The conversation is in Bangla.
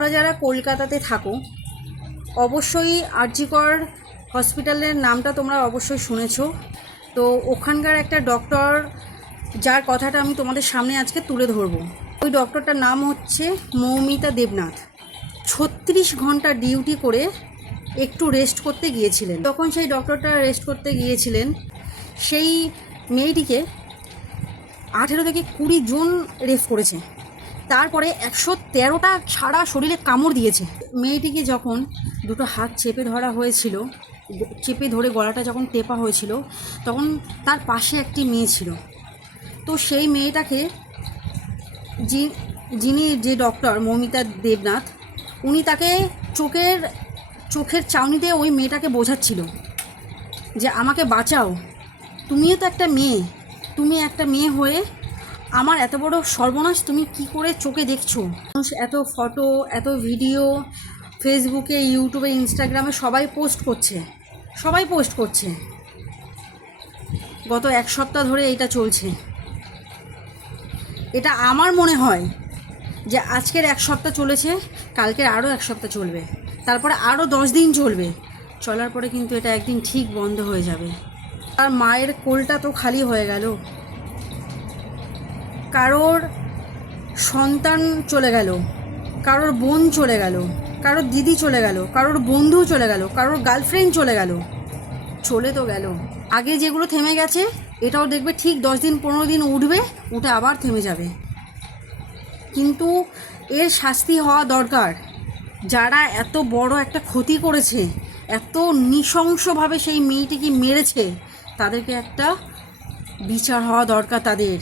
তোমরা যারা কলকাতাতে থাকো অবশ্যই আরজি কর হসপিটালের নামটা তোমরা অবশ্যই শুনেছো। তো ওখানকার একটা ডক্টর যার কথাটা আমি তোমাদের সামনে আজকে তুলে ধরবো, ওই ডক্টরটার নাম হচ্ছে মৌমিতা দেবনাথ। 36 ঘন্টা ডিউটি করে একটু রেস্ট করতে গিয়েছিলেন। তখন সেই ডক্টরটা রেস্ট করতে গিয়েছিলেন, সেই মেয়েটিকে 18 থেকে 20 জন রেপ করেছে। তারপরে 113টা সারা শরীরে কামড় দিয়েছে। মেয়েটিকে যখন দুটো হাত চেপে ধরা হয়েছিল, চেপে ধরে গলাটা যখন টেপা হয়েছিল, তখন তার পাশে একটি মেয়ে ছিল। তো সেই মেয়েটাকে যিনি যে ডক্টর মৌমিতা দেবনাথ, উনি তাকে চোখের চাউনিতে ওই মেয়েটাকে বোঝাচ্ছিল যে আমাকে বাঁচাও, তুমিও তো একটা মেয়ে, তুমি একটা মেয়ে হয়ে আমার এত বড় সর্বনাশ তুমি কি করে চোখে দেখছো। মানুষ এত ফটো, এত ভিডিও ফেসবুকে, ইউটিউবে, ইনস্টাগ্রামে সবাই পোস্ট করছে। গত 1 সপ্তাহ ধরে এটা চলছে। এটা আমার মনে হয় যে আজকের 1 সপ্তাহ চলেছে, কালকের আরও 1 সপ্তাহ চলবে, তারপরে আরও 10 দিন চলবে। চলার পরে কিন্তু এটা একদিন ঠিক বন্ধ হয়ে যাবে। আর মায়ের কোলটা তো খালি হয়ে গেল, কারোর সন্তান চলে গেল, কারোর বোন চলে গেল, কারোর দিদি চলে গেল, কারোর বন্ধু চলে গেল, কারোর গার্লফ্রেন্ড চলে গেল। চলে তো গেল। আগে যেগুলো থেমে গেছে এটাও দেখবে ঠিক 10 দিন 15 দিন উঠবে, উঠে আবার থেমে যাবে। কিন্তু এর শাস্তি হওয়া দরকার। যারা এত বড় একটা ক্ষতি করেছে, এত নৃশংসভাবে সেই মেয়েটিকে মেরেছে, তাদেরকে একটা বিচার হওয়া দরকার তাদের।